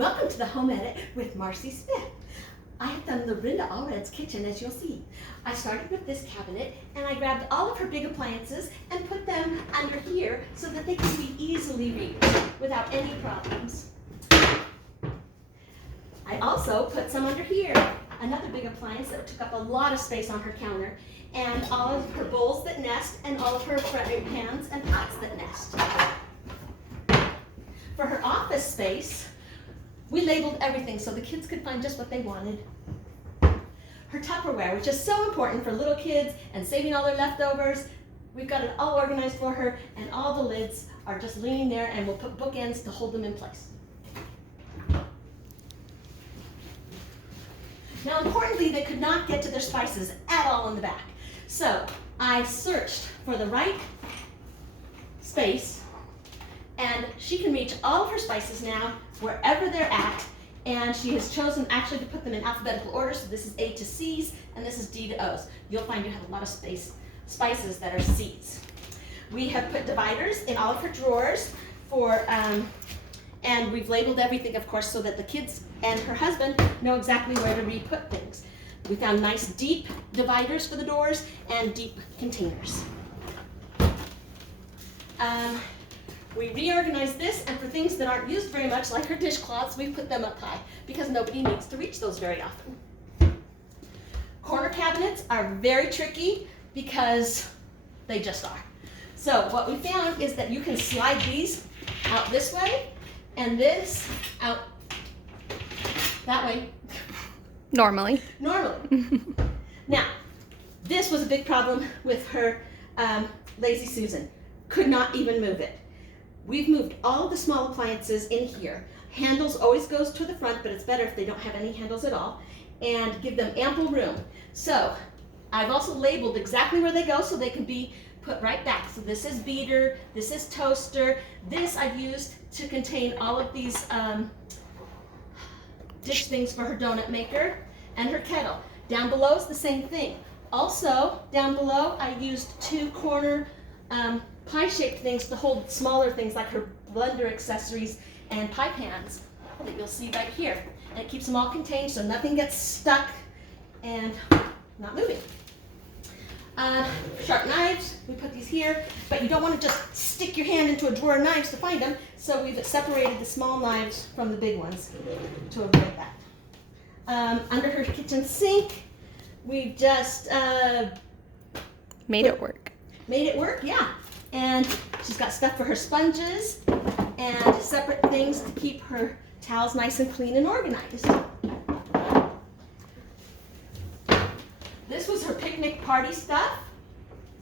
Welcome to the Home Edit with Marcy Smith. I have done Lorinda Allred's kitchen, as you'll see. I started with this cabinet and I grabbed all of her big appliances and put them under here so that they can be easily reached without any problems. I also put some under here, another big appliance that took up a lot of space on her counter, and all of her bowls that nest and all of her frying pans and pots that nest. For her office space, we labeled everything so the kids could find just what they wanted. Her Tupperware, which is so important for little kids and saving all their leftovers, we've got it all organized for her, and all the lids are just leaning there, and we'll put bookends to hold them in place. Now, importantly, they could not get to their spices at all in the back. So I searched for the right space, and she can reach all of her spices now wherever they're at, and she has chosen actually to put them in alphabetical order. So this is A to C's and this is D to O's. You'll find you have a lot of spices that are C's. We have put dividers in all of her drawers for and we've labeled everything, of course, so that the kids and her husband know exactly where to re-put things. We found nice deep dividers for the doors and deep containers. We reorganized this, and for things that aren't used very much, like her dishcloths, we put them up high because nobody needs to reach those very often. Corner cabinets are very tricky because they just are. So what we found is that you can slide these out this way and this out that way. Normally. Now, this was a big problem with her Lazy Susan. Could not even move it. We've moved all the small appliances in here. Handles always goes to the front, but it's better if they don't have any handles at all, and give them ample room. So I've also labeled exactly where they go so they can be put right back. So this is beater, this is toaster, this I've used to contain all of these dish things for her donut maker, and her kettle. Down below is the same thing. Also, down below I used two corner pie-shaped things to hold smaller things like her blender accessories and pie pans that you'll see right here. And it keeps them all contained so nothing gets stuck and not moving. Sharp knives, we put these here, but you don't want to just stick your hand into a drawer of knives to find them, so we've separated the small knives from the big ones to avoid that. Under her kitchen sink, we've just Made it work, yeah. And she's got stuff for her sponges and separate things to keep her towels nice and clean and organized. This was her picnic party stuff,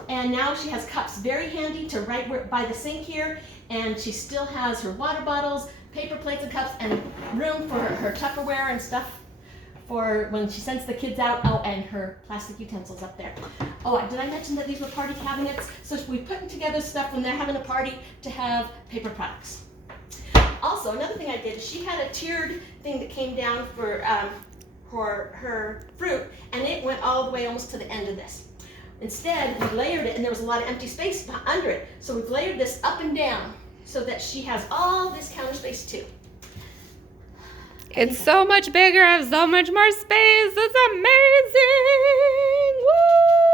and now she has cups very handy to right by the sink here, and she still has her water bottles, paper plates and cups, and room for her Tupperware and stuff for when she sends the kids out. Oh, and her plastic utensils up there. Oh, did I mention that these were party cabinets? So we put together stuff when they're having a party to have paper products. Also, another thing I did is she had a tiered thing that came down for her fruit, and it went all the way almost to the end of this. Instead, we layered it, and there was a lot of empty space under it. So we've layered this up and down so that she has all this counter space too. It's so much bigger. I have so much more space. That's amazing. Woo!